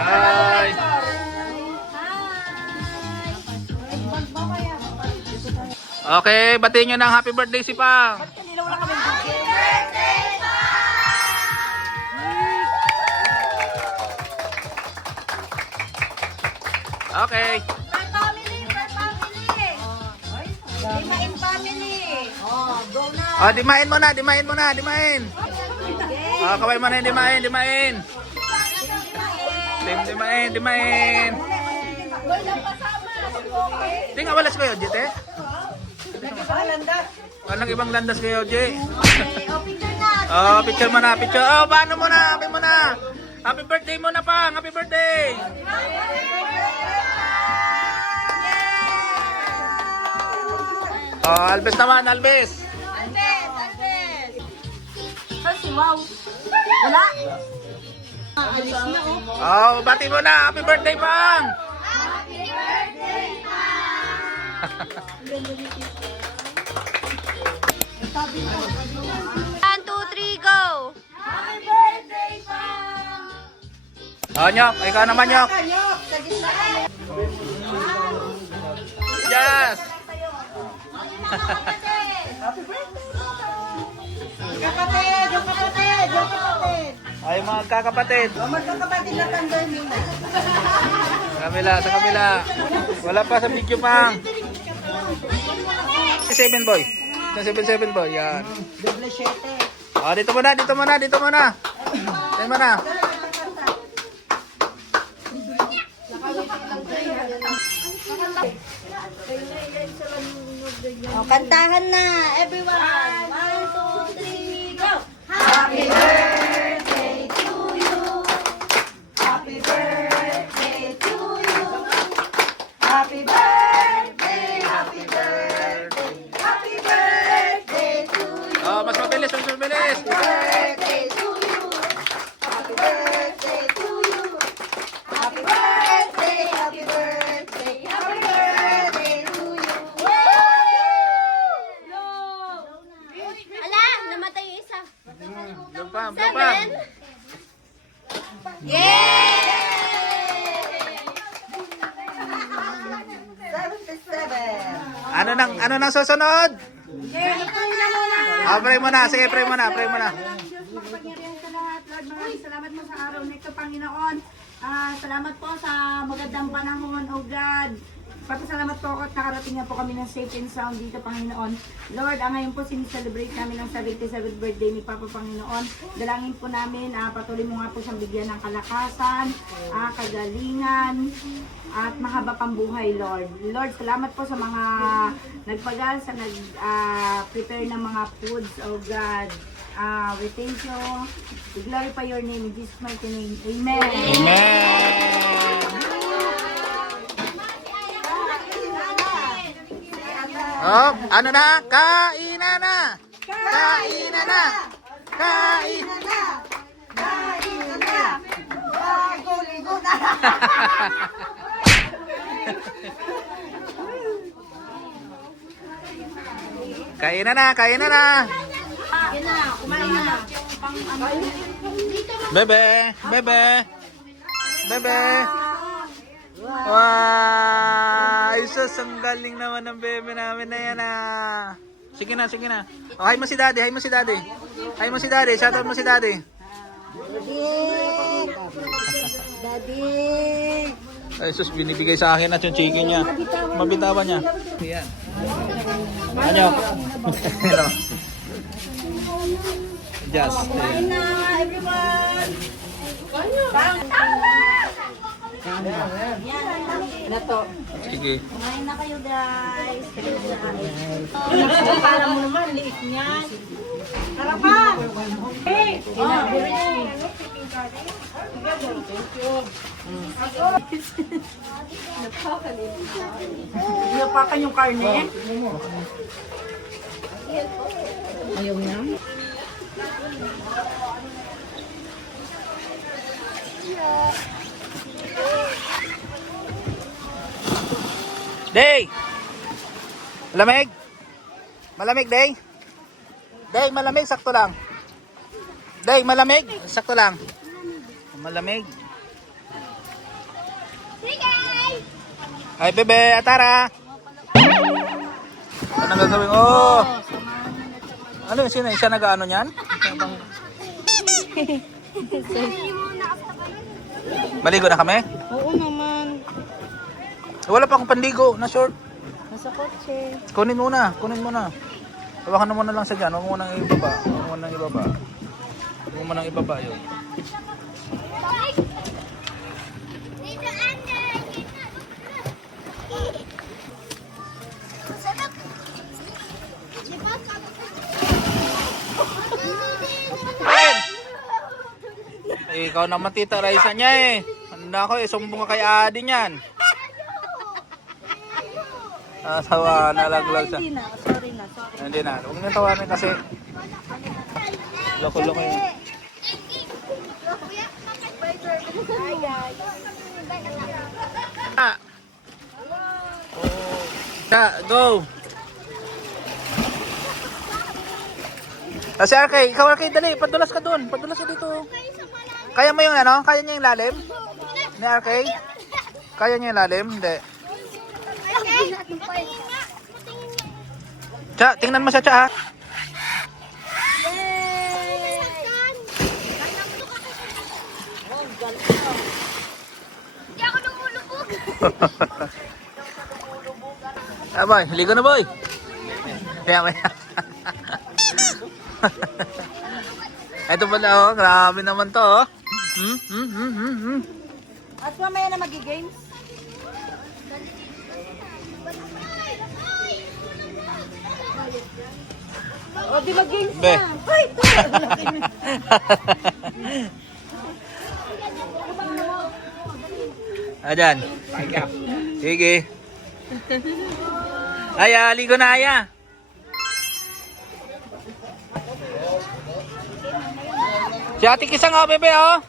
Hi! Okay, batiin nyo ng happy birthday si Pang. Okay. Per family, per family. Lima in family. Oh, go na. Oh, dimain mo na, dimain mo na, dimain. Oh, kaway mo na yung dimain, dimain. Team dimain, dimain. Di nga walas kayo, Jite? Walang ibang landas kayo, Jite. Okay, oh, picture na. Oh, picture mo na, picture. Oh, paano mo na, happy mo na. Happy birthday mo na, Pang. Happy birthday. Oh, Albes naman, Albes. Albert. Oh, si Wow. Wala. Alis na, oh. Oh, bati mo na. Happy birthday, Pang. Happy birthday, One, two, three, go. Happy birthday, Oh, Nyok. Ikaw naman, Nyok. Yes. Kapatid, yung kapatid, yung kapatid. Ay, mga kakapatid. Magkakapatid na tandoy muna. Sa kabila, sa kabila. Wala pa sa video, Pang. Si 7 boy. Si 7 boy. Yan. Doble 7. Oh, dito muna, dito muna, dito muna. Dito muna. Oh, kantahan na, everyone. 1, 2, 3, go. Happy birthday to you. Happy birthday to you. Happy birthday, happy birthday. Happy birthday to you. Oh, mas mabilis, mas mabilis. Birthday to you. Happy birthday to you. Happy birthday, happy birthday. Happy birthday to you. Ala, namatay yung isa. Doon pa, doon pa. Yay! 77. Ano nang susunod? Ah, pray mo na. Sige, pray mo na, pray mo na. Diyos makapangyarihan sa lahat, Lord, maraming salamat mo sa araw na ito, Panginoon. Salamat po sa magandang panahon, oh God. Papasalamat po ako at nakarating na po kami ng safe and sound dito, Panginoon. Lord, ngayon po sinicelebrate namin ang 77th birthday ni Papa, Panginoon. Dalangin po namin, patuloy mo nga po siyang bigyan ng kalakasan, kagalingan, at mahaba pang buhay, Lord. Lord, salamat po sa mga nagpagal, sa nag-prepare ng mga foods, oh God. We thank you. We glorify your name in Jesus' mighty name. Amen. Amen. Oh, ano na? Kainan na! Kainan na! Kainan na! Kainan na! Bago-ligo na! Kainan na! Kainan na! Yan na, kumain na. Bebe! Bebe! Bebe! Wow! Isos, ang galing naman ng bebe namin na yan Sige na, sige na. Oh, hi mo si daddy, hi mo si daddy. Hi mo si daddy, shoutout mo si daddy. Daddy! Ay, sus, binibigay sa akin at yung chicken niya. Mabitawan niya. Yan. Ano? Hello. Just. Kumain na, everyone! Yan na to. Sige. Kumain na kayo, guys. Para mo naman, liit niyan. Tara pa! Hey! Napakan yung karne. Ayaw na. Day! Malamig? Malamig, Day? Day, malamig, sakto lang. Day, malamig, sakto lang. Malamig. Hi, bebe, Atara. Ano gagawin? Oh. Ano yung sino? Siya nag-ano niyan? Maligo na kami? Oo naman. Wala pa akong panligo na short. Nasa kotse. Kunin muna. Hawakan mo na lang sa dyan. Huwag mo nang ibaba. Huwag mo nang ibaba yun. Ikaw naman tita Raisa niya eh. Handa ko eh. Sumbong ka kay Adi niyan. Tawa, nalaglag siya. Hindi na. Sorry na. Hindi na. Huwag niyong tawanin kasi loko-loko yun. Ah. Siya, go! Si RK, ikaw RK, dali, padulas ka dun. Padulas ka dito. Kaya mo yung ano? Kaya niya yung lalim? Ni RK? Kaya niya yung lalim? Hindi. Cha, tingnan mo siya, Cha, ha? Hindi ako lumulubog. Ah, boy, ligo na, boy. Kaya, maya. Ito pala, oh. Grabe naman to, oh. At mamaya na magi-games. O, di mag-games Be. na. Ay, Ayan. Sige. Aya, ligo na, Aya. Si Ate Kisa nga, bebe, oh.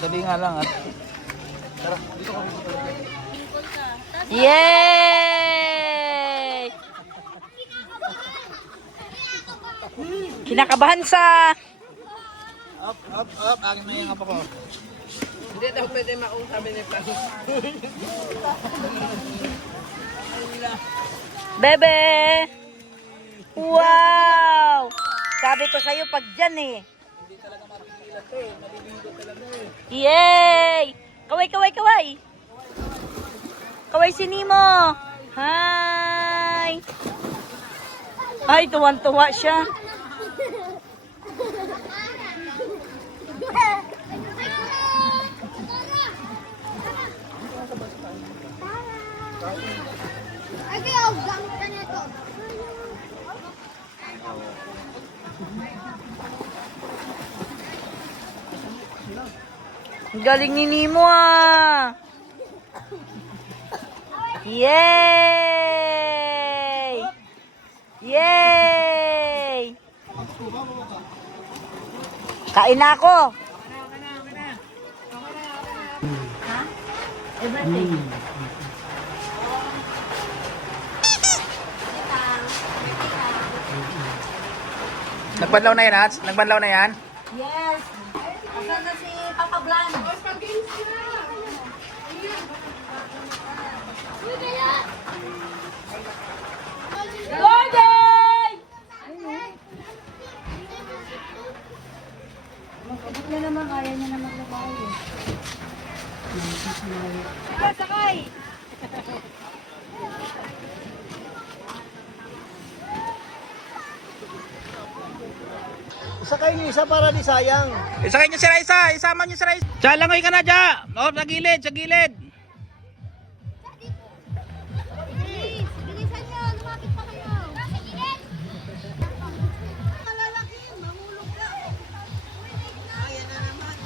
Sabi nga lang, ah. Yay! Kinakabahan sa... Up. Akin na yung apa ko. Hindi daw pwede maong sabi ni Pang. Bebe! Wow! Sabi ko sa'yo pag dyan eh. Hindi talaga mapigilan to eh. Naliligo talaga eh. Yay! Kaway! Kaway si Nemo! Hi! Ay, tuwan-tuwa siya. Ang galing ni Nemo ah! Yay! Yay! Kain na ako! Ha? Everything. Nagbanlaw na yan, ha? Nagbanlaw na yan? Yes! Asan na si Papa Blan? Gordon! Magkabot na naman, kaya niya na maglabay eh. Sakay! Sakay niyo isa para di sayang. Isakay niyo si Raisa. Isama niyo si Raisa. Cha, langoy ka na, Cha. Oh, sa gilid, sa gilid. Bilisan nyo, lumapit pa kayo. Malalaki, mamulog na. Ayan na naman.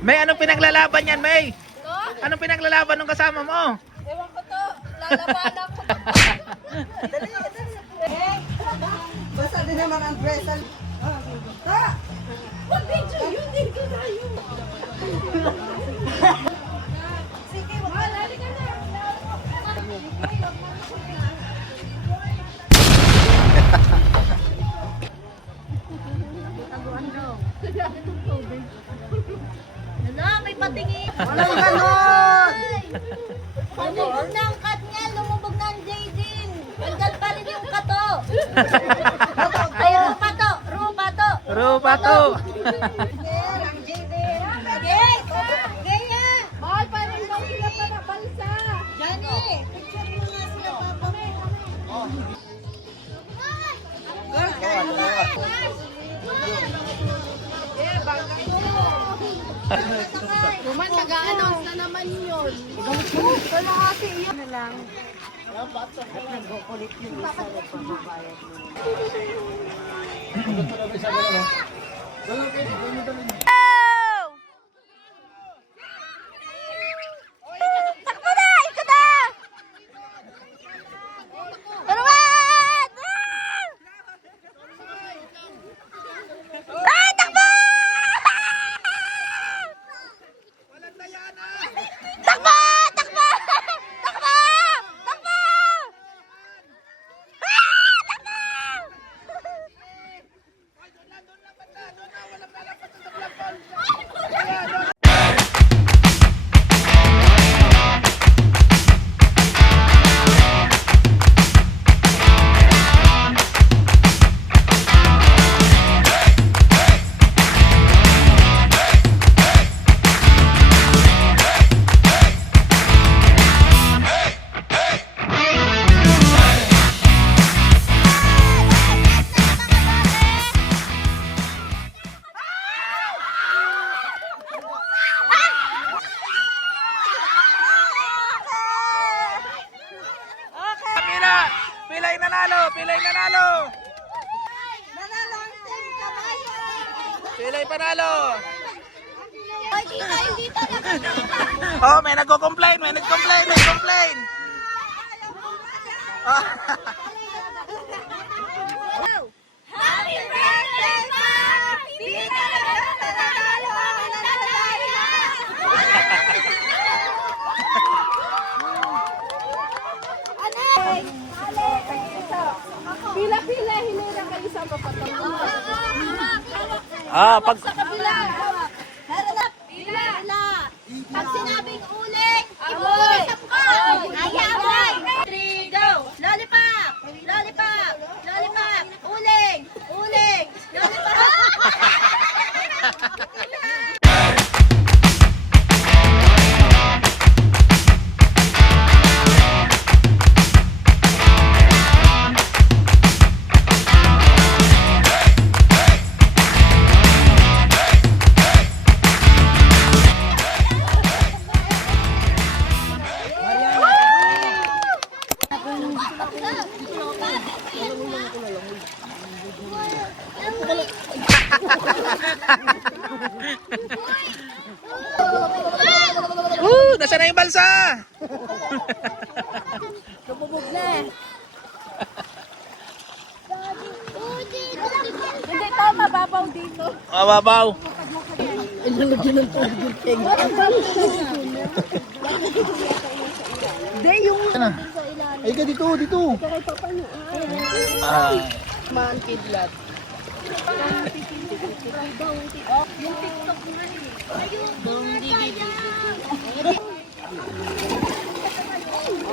May, anong pinaglalaban yan, May? Anong pinaglalaban ng kasama mo? Ewan ko to, lalaban ako. Basta din naman ang dress. Mag-video yun, din ko tayo. Sige, malalali ka na. Taguan daw. Mahal pa rin daw sila para balsa. Johnny, picture mo nga sila papa. Kuman, nag-a-announce na naman yun. Wala kasi yun na lang. Nag-kulit yung isa na pagbabayad mo. Takbo na! Ikot na! Turuan! Ah! Takbo! Takbo! Takbo! Takbo! Takbo! Ah! Takbo! Pila! Pilay nanalo! Pilay nanalo! Nanalo ang team kabayo! Pilay panalo! Ay, hindi talaga. Oh, may nagko-complain! May nag-complain! May complain! Oh. Happy birthday, Ma! Hindi talaga nanalo! Nanalo! Pila-pila, hinira kayo sa papatang. Ah, pag... Sa kabila. Harap. Pila. Pag sinabing uling, ibulisap ko. Ayaboy. 3, go. Lollipop. Lollipop. Lollipop. Uling. Uling. Lollipop. Nasaan na yung balsa? Hindi to, mababaw dito. Mababaw. Ay ka dito, dito. Ah. Man kidlat.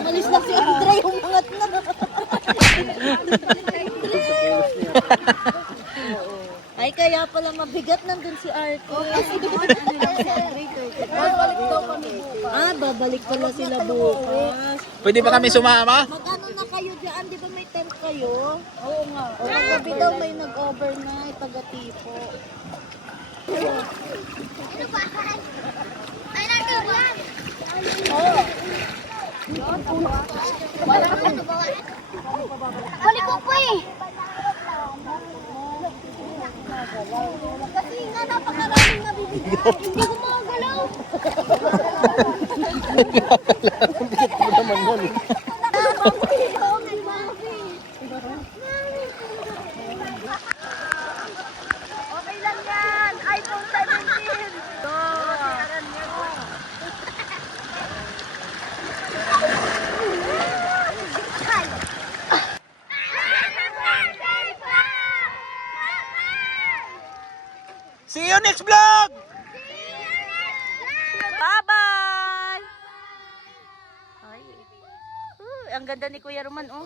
Malis na si Andre, umangat na. Ay, kaya pala mabigat nandun si Arco. Kasi babalik daw kami bukas. Ah, babalik pala sila bukas. Pwede ba kami sumama? Mag-ano na kayo dyan? Di ba may tent kayo? Oo nga. O, kagabi daw may nag-overnight, taga-tipo. Ano ba? Ay, nagkabuan! Oo. Balik ko po eh! Kasi nga napakaraming nabibigay. Hindi ko makagalaw. Bigat mo naman yun. Okay lang yan. iPhone 17. Go. See you next vlog! Bye-bye! Ay. Ang ganda ni Kuya Roman, oh.